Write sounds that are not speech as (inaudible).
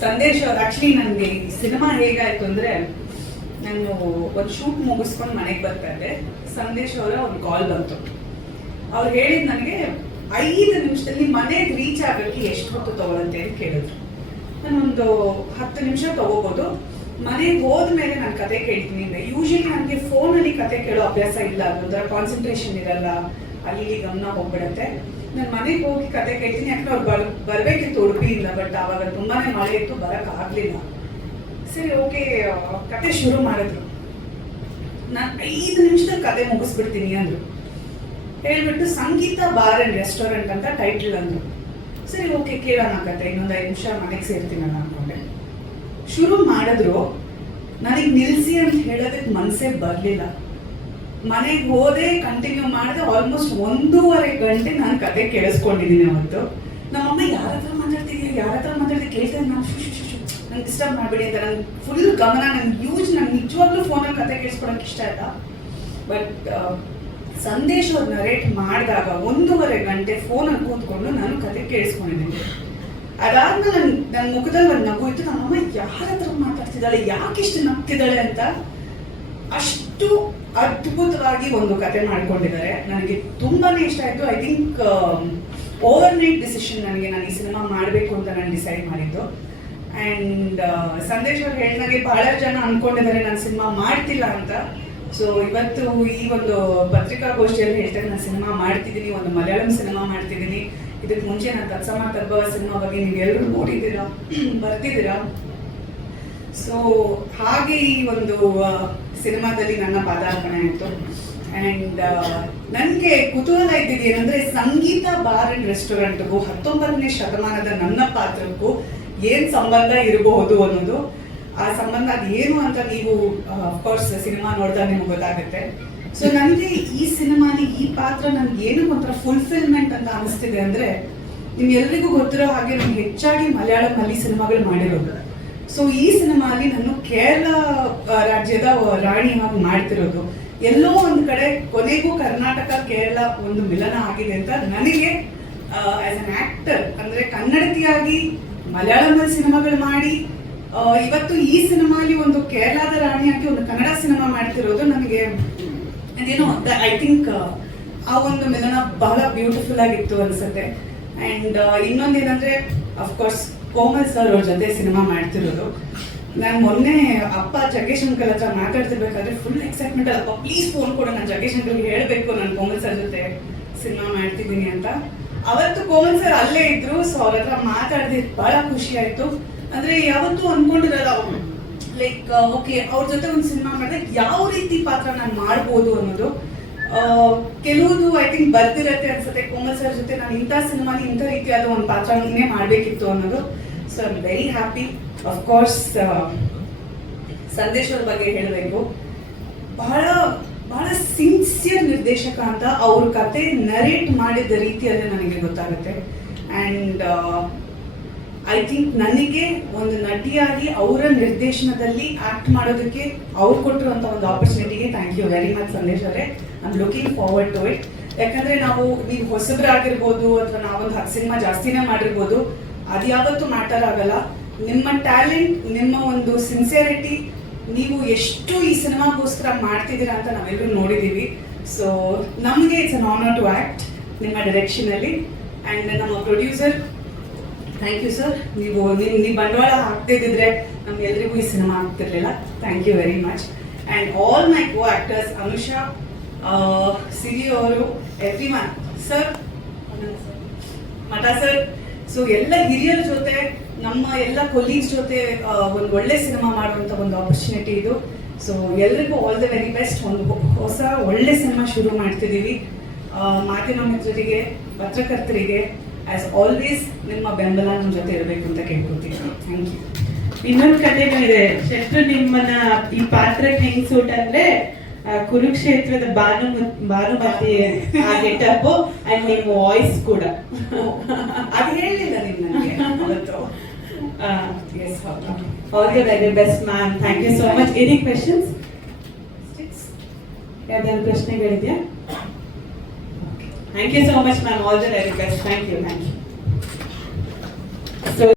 ಸಂದೇಶ ಆಕ್ಚುಲಿ ನನಗೆ ಸಿನಿಮಾ ಹೇಗಾಯಿತು ಅಂದ್ರೆ ನಾನು ಒಂದು ಶೂಟ್ ಮುಗಿಸ್ಕೊಂಡು ಮನೆಗೆ ಬರ್ತಾ ಇದ್ದೆ. ಸಂದೇಶ್ ಅವರ ಒಂದು ಕಾಲ್ ಬಂತು. ಅವ್ರು ಹೇಳಿದ್ ನನಗೆ ಐದು ನಿಮಿಷದಲ್ಲಿ ಮನೆಗೆ ರೀಚ್ ಆಗೋಕ್ಕೆ ಎಷ್ಟು ಹೊತ್ತು ತಗೊಳಂತೆ ಅಂತ ಕೇಳಿದ್ರು. ನಾನೊಂದು ಹತ್ತು ನಿಮಿಷ ತಗೋಬೋದು. ಮನೆಗೆ ಹೋದ್ಮೇಲೆ ನಾನು ಕತೆ ಕೇಳ್ತೀನಿ ಅಂದ್ರೆ ಯೂಶಲಿ ನನಗೆ ಫೋನಲ್ಲಿ ಕತೆ ಕೇಳೋ ಅಭ್ಯಾಸ ಇಲ್ಲ ಅದೊಂಥರ ಕಾನ್ಸಂಟ್ರೇಷನ್ ಇರಲ್ಲ. ಅಲ್ಲಿ ಗಮನ ಹೋಗ್ಬಿಡತ್ತೆ. ನಾನು ಮನೆಗೆ ಹೋಗಿ ಕತೆ ಕೇಳ್ತೀನಿ, ಯಾಕಂದ್ರೆ ಅವ್ರು ಬರ್, ಬರ್ಬೇಕಿತ್ತು ಉಡುಪಿಯಿಂದ ಬಟ್ ಆವಾಗ ತುಂಬಾನೇ ಮಳೆ ಇತ್ತು, ಬರಕ್ ಆಗ್ಲಿಲ್ಲ. ಸರಿ, ಓಕೆ, ಕತೆ ಶುರು ಮಾಡಿದ್ರು. ನಾನು ಐದು ನಿಮಿಷದಲ್ಲಿ ಕತೆ ಮುಗಿಸ್ಬಿಡ್ತೀನಿ ಅಂದ್ರು. ಹೇಳ್ಬಿಟ್ಟು ಸಂಗೀತ ಬಾರ್ ಅಂಡ್ ರೆಸ್ಟೋರೆಂಟ್ ಅಂತ ಟೈಟಲ್ ಅಂದ್ರು. ಸರಿ, ಓಕೆ, ಕೇಳೋಣ ಕತೆ, ಇನ್ನೊಂದು ಐದು ನಿಮಿಷ ಮನೆಗೆ ಸೇರ್ತೀನಲ್ಲ ಅನ್ಕೊಂಡೆ. ಶುರು ಮಾಡಿದ್ರು, ನನಗೆ ನಿಲ್ಸಿ ಅಂತ ಹೇಳೋದಕ್ಕೆ ಮನಸ್ಸೇ ಬರಲಿಲ್ಲ. ಮನೆಗೆ ಹೋದೆ ಕಂಟಿನ್ಯೂ ಮಾಡಿದೆ ಆಲ್ಮೋಸ್ಟ್ ಒಂದೂವರೆ ಗಂಟೆ ನಾನು ಕತೆ ಕೇಳಿಸ್ಕೊಂಡಿದ್ದೀನಿ ಅವತ್ತು. ನಮ್ಮಮ್ಮ, ಯಾರ ಹತ್ರ ಮಾತಾಡ್ತಿದ್ದೀನಿ ಯಾರ ಹತ್ರ ಮಾತಾಡಿದೆ? ಕೇಳ್ತೇನೆ ನಾನು ನಂಗೆ ಡಿಸ್ಟರ್ಬ್ ಮಾಡಬೇಡಿ ಅಂತ. ನನ್ಗೆ ಫುಲ್ ಗಮನ ನನ್ನ ಯೂಸ್ ನಂಗೆ ನಿಜವಾಗ್ಲೂ ಫೋನಲ್ಲಿ ಕತೆ ಕೇಳಿಸ್ಕೊಳಕ್ಕೆ ಇಷ್ಟ ಇಲ್ಲ. ಬಟ್ ಸಂದೇಶ ನರೇಟ್ ಮಾಡಿದಾಗ ಒಂದೂವರೆ ಗಂಟೆ ಫೋನಲ್ಲಿ ಕೂತ್ಕೊಂಡು ನಾನು ಕತೆ ಕೇಳಿಸ್ಕೊಂಡಿದ್ದೀನಿ. ಅದಾದ್ಮೇಲೆ ನನ್ ನನ್ನ ಮುಖದಲ್ಲಿ ಒಂದು ನಗು ಇತ್ತು. ನಮ್ಮಮ್ಮ, ಯಾರ ಹತ್ರ ಮಾತಾಡ್ತಿದ್ದಾಳೆ? ಯಾಕೆ ಇಷ್ಟು ನಗ್ತಿದ್ದಾಳೆ? ಅಂತ ಅಷ್ಟು ಅದ್ಭುತವಾಗಿ ಒಂದು ಕತೆ ಮಾಡಿಕೊಂಡಿದ್ದಾರೆ. ನನಗೆ ತುಂಬಾನೇ ಇಷ್ಟ ಆಯ್ತು. I think overnight decision ನನಗೆ ನಾನು ಈ ಸಿನಿಮಾ ಮಾಡಬೇಕು ಅಂತ ನಾನು ಡಿಸೈಡ್ ಮಾಡಿದ್ದು. ಆ್ಯಂಡ್ ಸಂದೇಶ್ ಅವ್ರು ಹೇಳಿದಾಗೆ ಬಹಳ ಜನ ಅನ್ಕೊಂಡಿದ್ದಾರೆ, ನಾನು ಸಿನಿಮಾ ಮಾಡ್ತಿಲ್ಲ ಅಂತ. ಸೊ ಇವತ್ತು ಈ ಒಂದು ಪತ್ರಿಕಾಗೋಷ್ಠಿಯಲ್ಲಿ ಹೇಳ್ತಾರೆ, ನಾನು ಸಿನಿಮಾ ಮಾಡ್ತಿದ್ದೀನಿ, ಒಂದು ಮಲಯಾಳಂ ಸಿನಿಮಾ ಮಾಡ್ತಿದ್ದೀನಿ. ಇದಕ್ಕೆ ಮುಂಚೆ ನಾನು ತತ್ಸಮ ತಬ್ಬ ಸಿನಿಮಾ ಬಗ್ಗೆ ನೀವು ಎಲ್ಲರೂ ನೋಡಿದ್ದೀರಾ? (clears throat) ಬರ್ತಿದ್ದೀರಾ? ಸೊ ಹಾಗೆ ಈ ಒಂದು ಸಿನಿಮಾದಲ್ಲಿ ನನ್ನ ಪಾದಾರ್ಪಣೆ ಆಯಿತು. ಆ್ಯಂಡ್ ನನಗೆ ಕುತೂಹಲ ಇದ್ದಿದ್ದು ಏನಂದ್ರೆ ಸಂಗೀತ ಬಾರ್ ಅಂಡ್ ರೆಸ್ಟೋರೆಂಟ್ಗೂ ಹತ್ತೊಂಬತ್ತನೇ ಶತಮಾನದ ನನ್ನ ಪಾತ್ರಕ್ಕೂ ಏನ್ ಸಂಬಂಧ ಇರಬಹುದು ಅನ್ನೋದು, ಆ ಸಂಬಂಧ ಅದು ಏನು ಅಂತ ನೀವು ಅಫ್ಕೋರ್ಸ್ ಸಿನಿಮಾ ನೋಡಿದಾಗ ನಿಮ್ಗೆ ಗೊತ್ತಾಗುತ್ತೆ. ಸೊ ನನಗೆ ಈ ಸಿನಿಮಾಲಿ ಈ ಪಾತ್ರ ನನ್ಗೆ ಏನು ಒಂಥರ ಫುಲ್ಫಿಲ್ಮೆಂಟ್ ಅಂತ ಅನಿಸ್ತಿದೆ ಅಂದ್ರೆ ನಿಮ್ಗೆಲ್ರಿಗೂ ಗೊತ್ತಿರೋ ಹಾಗೆ ನಾನು ಹೆಚ್ಚಾಗಿ ಮಲಯಾಳಂ ಅಲ್ಲಿ ಸಿನಿಮಾಗಳು ಮಾಡಿರೋದು. ಸೊ ಈ ಸಿನಿಮಾಲಿ ನಾನು ಕೇರಳ ರಾಜ್ಯದ ರಾಣಿ ರಾಣಿಯಾಗಿ ಮಾಡ್ತಿರೋದು. ಎಲ್ಲೋ ಒಂದು ಕಡೆ ಕೊನೆಗೂ ಕರ್ನಾಟಕ, ಕೇರಳ ಒಂದು ಮಿಲನ ಆಗಿದೆ ಅಂತ ನನಗೆ ಆಸ್ ಅನ್ ಆಕ್ಟರ್ ಅಂದ್ರೆ ಕನ್ನಡತಿಯಾಗಿ ಮಲಯಾಳಂ ಸಿನಿಮಾಗಳು ಮಾಡಿ ಇವತ್ತು ಈ ಸಿನಿಮಾಲಿ ಒಂದು ಕೇರಳದ ರಾಣಿಯಾಗಿ ಒಂದು ಕನ್ನಡ ಸಿನಿಮಾ ಮಾಡ್ತಿರೋದು ನನಗೆ ಅದೇನೋ ಐ ಥಿಂಕ್ ಆ ಒಂದು ಮಿಲನ ಬಹಳ ಬ್ಯೂಟಿಫುಲ್ ಆಗಿತ್ತು ಅನ್ಸುತ್ತೆ. ಅಂಡ್ ಇನ್ನೊಂದೇನಂದ್ರೆ ಅಫ್ಕೋರ್ಸ್ ಕೋಮಲ್ ಸರ್ ಅವ್ರ ಜೊತೆ ಸಿನಿಮಾ ಮಾಡ್ತಿರೋದು. ನಾನು ಮೊನ್ನೆ ಅಪ್ಪ ಜಗ್ಗೇಶ್ ಅಂಕಲ್ ಹತ್ರ ಮಾತಾಡ್ತಿರ್ಬೇಕಾದ್ರೆ ಫುಲ್ ಎಕ್ಸೈಟ್ಮೆಂಟ್ ಅಪ್ಪ ಪ್ಲೀಸ್ ಫೋನ್ ಕೊಡು, ನಾನು ಜಗ್ಗೇಶ್ ಅಂಕಲ್ಗೆ ಹೇಳಬೇಕು, ನಾನು ಕೋಮಲ್ ಸರ್ ಜೊತೆ ಸಿನಿಮಾ ಮಾಡ್ತಿದ್ದೀನಿ ಅಂತ. ಅವತ್ತು ಕೋಮಲ್ ಸರ್ ಅಲ್ಲೇ ಇದ್ರು ಸೊ ಅವ್ರ ಹತ್ರ ಮಾತಾಡಿದ್ ಬಹಳ ಖುಷಿ ಆಯ್ತು. ಅಂದ್ರೆ ಯಾವತ್ತೂ ಅನ್ಕೊಂಡಿರಲ್ಲ ಅವ್ರು. ಲೈಕ್ ಓಕೆ ಅವ್ರ ಜೊತೆ ಒಂದು ಸಿನಿಮಾ ಮಾಡಿದ್ರೆ ಯಾವ ರೀತಿ ಪಾತ್ರ ನಾನು ಮಾಡ್ಬೋದು ಅನ್ನೋದು. ಕೆಲವುದು ಐ ಥಿಂಕ್ ಬರ್ತಿರತ್ತೆ ಅನ್ಸುತ್ತೆ. ಕೋಮಲ್ ಸರ್ ಜೊತೆ ನಾನು ಇಂಥ ಸಿನಿಮಾನ ಇಂಥ ರೀತಿಯಾದ ಒಂದು ಪಾತ್ರವನ್ನೇ ಮಾಡಬೇಕಿತ್ತು ಅನ್ನೋದು. So I very happy of course Sandesh ಅವ್ರ ಬಗ್ಗೆ ಹೇಳಬೇಕು. ಬಹಳ ಬಹಳ ಸಿನ್ಸಿಯರ್ ನಿರ್ದೇಶಕ ಅಂತ ಅವ್ರ ಕತೆ ನರೇಟ್ ಮಾಡಿದ ರೀತಿಯಲ್ಲೇ ನನಗೆ ಗೊತ್ತಾಗುತ್ತೆ. ಆ್ಯಂಡ್ ಐ ಥಿಂಕ್ ನನಗೆ ಒಂದು ನಟಿಯಾಗಿ ಅವರ ನಿರ್ದೇಶನದಲ್ಲಿ ಆಕ್ಟ್ ಮಾಡೋದಕ್ಕೆ ಅವ್ರು ಕೊಟ್ಟಿರುವಂತ ಒಂದು ಆಪರ್ಚುನಿಟಿಗೆ thank you very much Sandesh ಅವರೇ. I'm looking forward to it ಯಾಕಂದ್ರೆ ನಾವು ನೀವು ಹೊಸಬ್ರಾಗಿರ್ಬೋದು ಅಥವಾ ನಾವೊಂದು ಸಿನಿಮಾ ಜಾಸ್ತಿನೇ ಮಾಡಿರ್ಬೋದು, ಅದು ಯಾವತ್ತೂ ಮ್ಯಾಟರ್ ಆಗಲ್ಲ. ನಿಮ್ಮ ಟ್ಯಾಲೆಂಟ್ ನಿಮ್ಮ ಒಂದು ಸಿನ್ಸಿಯರಿಟಿ ನೀವು ಎಷ್ಟು ಈ ಸಿನಿಮಾಗೋಸ್ಕರ ಮಾಡ್ತಿದ್ದೀರಾ ಅಂತ ನಾವೆಲ್ಲರೂ ನೋಡಿದ್ದೀವಿ ಸೊ ನಮಗೆ it's an honour to act ನಿಮ್ಮ ಡೈರೆಕ್ಷನಲ್ಲಿ ಅಂಡ್ ನಮ್ಮ ಪ್ರೊಡ್ಯೂಸರ್ ಥ್ಯಾಂಕ್ ಯು ಸರ್ ನೀವು ನಿಮ್ಮ ನೀವು ಬಂಡವಾಳ ಹಾಕ್ತಿದ್ದಿದ್ರೆ ನಮ್ಗೆಲ್ರಿಗೂ ಈ ಸಿನಿಮಾ ಆಗ್ತಿರ್ಲಿಲ್ಲ. Thank you very much and all my co actors Anusha Siri ಅವರು ಎವ್ರಿ ಒನ್ ಸರ್ ಮಠ ಸರ್ ಸೊ ಎಲ್ಲ ಹಿರಿಯರ ಜೊತೆ, ನಮ್ಮ ಎಲ್ಲ ಕೊಲೀಗ್ಸ್ ಜೊತೆ ಒಂದು ಒಳ್ಳೆ ಸಿನಿಮಾ ಮಾಡುವಂತ ಒಂದು ಆಪರ್ಚುನಿಟಿ ಇದು. ಸೊ ಎಲ್ರಿಗೂ ಆಲ್ ದ ವೆರಿ ಬೆಸ್ಟ್ ಒಂದು ಹೊಸ ಒಳ್ಳೆ ಸಿನಿಮಾ ಶುರು ಮಾಡ್ತಿದ್ದೀವಿ. ಮಾಧ್ಯಮ ಮಿತ್ರರಿಗೆ, ಪತ್ರಕರ್ತರಿಗೆ ಆಸ್ ಆಲ್ವೇಸ್ ನಿಮ್ಮ ಬೆಂಬಲ ನಮ್ಮ ಜೊತೆ ಇರಬೇಕು ಅಂತ ಕೇಳ್ಕೊತೀನಿ. ಥ್ಯಾಂಕ್ ಯು ಇನ್ನೊಂದು ಕಥೆನೂ ಇದೆ. ಶತ್ರು ನಿಮ್ಮನ್ನ ಈ ಪಾತ್ರಕ್ಕೆ ಹೆಂಗ್ ಸೂಟ್ ಅಂದ್ರೆ ಕುರುಕ್ಷೇತ್ರದ ಬಾನು ಭಾನುಮತಿ ಆ ಗೆಟಪ್ ಅಂಡ್ ನಿಮ್ಮ ವಾಯ್ಸ್ ಕೂಡ. ಅದು ಹೇಳಲಿಲ್ಲ ನಿಮ್ಮ ನನಗೆ ಅವತ್ತು. (laughs) ಎಸ್ ಹೌದು. All the very best ma'am thank you so much any questions ಯಾವ್ದಾದ್ರು ಪ್ರಶ್ನೆಗಳಿದೆಯಾ? Thank you so much, ma'am. All the very best. Thank you. Thank you. So